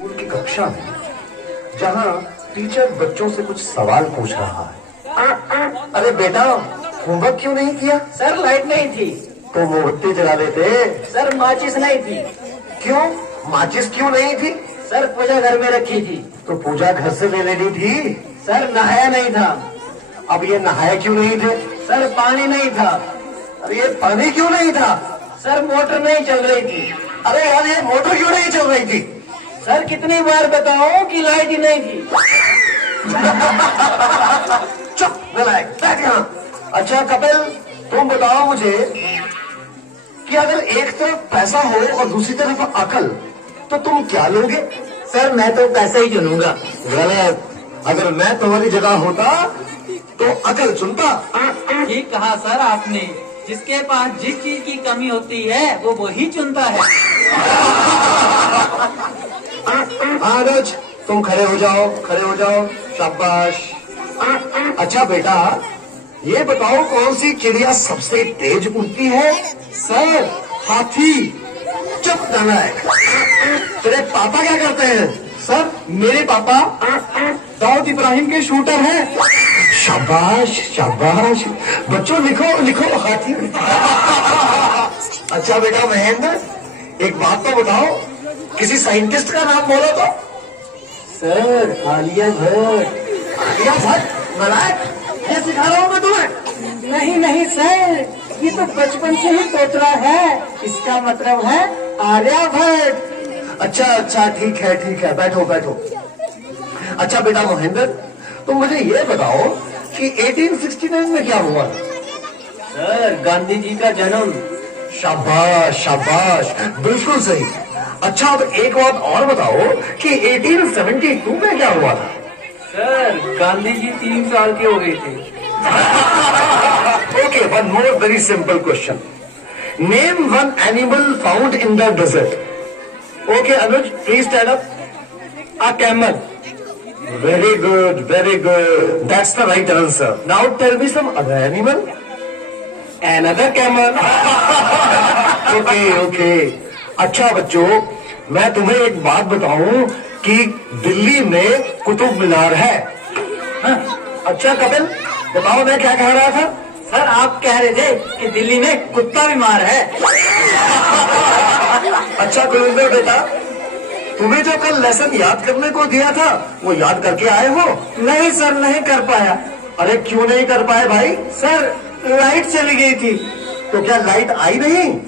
School की कक्षा में जहाँ टीचर बच्चों से कुछ सवाल पूछ रहा है। अरे बेटा, होमवर्क क्यों नहीं किया? सर लाइट नहीं थी। तो मोमबत्ती जला देते। सर माचिस नहीं थी। क्यों? माचिस क्यों नहीं थी? सर पूजा घर में रखी थी। तो पूजा घर से ले लेनी थी। सर नहाया नहीं था। अब ये नहाए क्यों नहीं थे? सर पानी नहीं था। अरे ये पानी क्यों नहीं था? सर मोटर नहीं चल रही थी। अरे यार, ये मोटर क्यों नहीं चल रही थी? सर कितनी बार बताऊं कि लाइट ही नहीं थी। चुप नालायक, बैठ यहाँ। अच्छा कपिल, तुम बताओ मुझे कि अगर एक तरफ पैसा हो और दूसरी तरफ अकल, तो तुम क्या लोगे? सर मैं तो पैसे ही चुनूंगा। गलत। अगर मैं तुम्हारी जगह होता तो अकल चुनता। ठीक कहा सर आपने। जिसके पास जिस चीज की कमी होती है वो वही चुनता है। आरज, तुम खड़े हो जाओ, खड़े हो जाओ। शाबाश। अच्छा बेटा, ये बताओ कौन सी चिड़िया सबसे तेज उड़ती है? सर हाथी। चुप नालायक। तेरे पापा क्या करते हैं? सर मेरे पापा दाऊद इब्राहिम के शूटर हैं। शाबाश शाबाश। बच्चों लिखो लिखो, हाथी। अच्छा बेटा महेंद्र, एक बात तो बताओ, किसी साइंटिस्ट का नाम बोलो तो। सर आलिया भट्ट। आलिया भट्ट? नालायक, ये सिखा रहा हूँ मैं तुम्हें। नहीं नहीं सर, ये तो बचपन से ही तोतरा है। इसका मतलब है आर्यभट्ट। अच्छा अच्छा, ठीक है, बैठो बैठो। अच्छा बेटा महेंद्र, तुम मुझे ये बताओ कि 1869 में क्या हुआ? सर गांधी जी का जन्म। शाबाश शाबाश, बिल्कुल सही। अच्छा अब एक बात और बताओ कि 1872 में क्या हुआ था? सर गांधी जी 3 साल के हो गए थे। Okay, one more very simple question. Name one animal found in the desert. Okay, Anuj, please stand up. A camel. Very good, very good. That's the right answer. Now tell me some other animal. Another camel. Okay, okay. अच्छा बच्चों, मैं तुम्हें एक बात बताऊं कि दिल्ली में कुतुब मीनार है। हाँ? अच्छा कपिल, बताओ मैं क्या कह रहा था? सर आप कह रहे थे कि दिल्ली में कुत्ता बीमार है। अच्छा कुलविंदर बेटा, तुम्हें जो कल लेसन याद करने को दिया था, वो याद करके आए हो? नहीं सर, नहीं कर पाया। अरे क्यों नहीं कर पाए भाई? सर लाइट चली गई थी। तो क्या लाइट आई नहीं?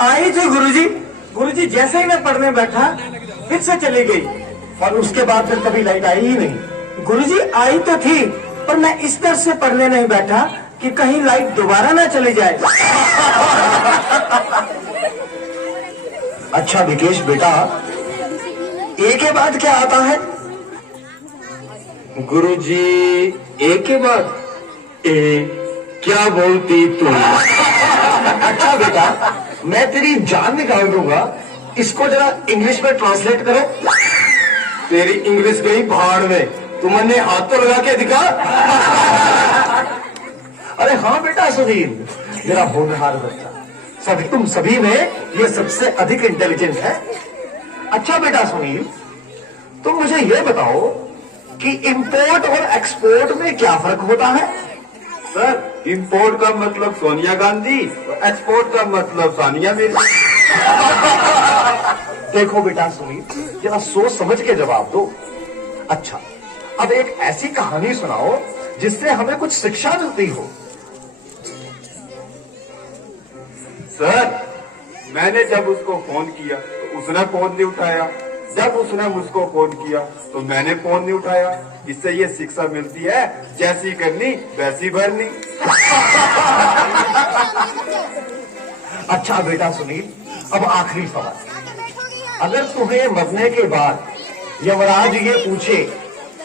आई थी गुरुजी। गुरुजी जैसे ही मैं पढ़ने बैठा फिर से चली गई। और उसके बाद फिर कभी लाइट आई ही नहीं? गुरुजी आई तो थी, पर मैं इस तरह से पढ़ने नहीं बैठा कि कहीं लाइट दोबारा ना चली जाए। अच्छा विकेश बेटा, ए के बाद क्या आता है? गुरुजी ए के बाद ए, क्या बोलती तू? अच्छा बेटा, मैं तेरी जान निकाल दूंगा, इसको जरा इंग्लिश में ट्रांसलेट करो। तेरी इंग्लिश गई भाड़ में, तुमने हाथ तो लगा के दिखा। अरे हाँ बेटा सुनील, मेरा होनहार बच्चा, तुम सभी में ये सबसे अधिक इंटेलिजेंट है। अच्छा बेटा सुनील, तुम मुझे ये बताओ कि इंपोर्ट और एक्सपोर्ट में क्या फर्क होता है? सर इंपोर्ट का मतलब सोनिया गांधी और एक्सपोर्ट का मतलब सानिया मिर्जा। देखो बेटा सुनील, जरा सोच समझ के जवाब दो। अच्छा, अब एक ऐसी कहानी सुनाओ जिससे हमें कुछ शिक्षा मिलती हो। सर मैंने जब उसको फोन किया तो उसने फोन नहीं उठाया, जब उसने मुझको फोन किया तो मैंने फोन नहीं उठाया। इससे ये शिक्षा मिलती है, जैसी करनी वैसी भरनी। अच्छा बेटा सुनील, अब आखिरी सवाल, अगर तुम्हें मरने के बाद यमराज ये पूछे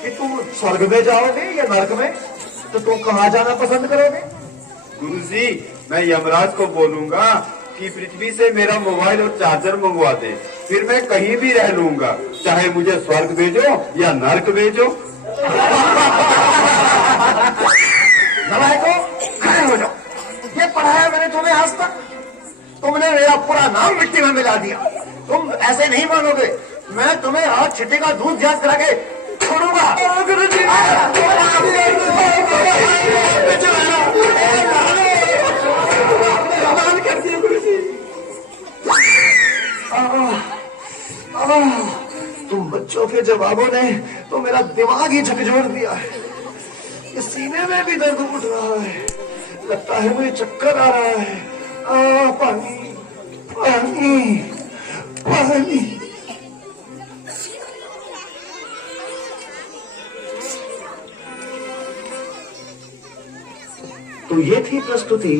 कि तुम स्वर्ग में जाओगे या नरक में, तो तुम कहाँ जाना पसंद करोगे? गुरुजी, मैं यमराज को बोलूंगा कि पृथ्वी से मेरा मोबाइल और चार्जर मंगवा दे, फिर मैं कहीं भी रह लूंगा, चाहे मुझे स्वर्ग भेजो या नरक भेजो। नलायको, खड़े हो जाओ। ये पढ़ाया मैंने तुम्हें आज तक, तुमने मेरा पूरा नाम मिट्टी में मिला दिया। तुम ऐसे नहीं मानोगे। मैं तुम्हें आज छिट्टी का दूध जांच करा के छोड़ूंगा। गुरुजी कमाल कर दिया गुरुजी। तुम बच्चों के जवाबों ने तो मेरा दिमाग ही झकझोर दिया है। इस सीने में भी दर्द उठ रहा है, लगता है मुझे चक्कर आ रहा है। पानी पानी पानी। तो ये थी प्रस्तुति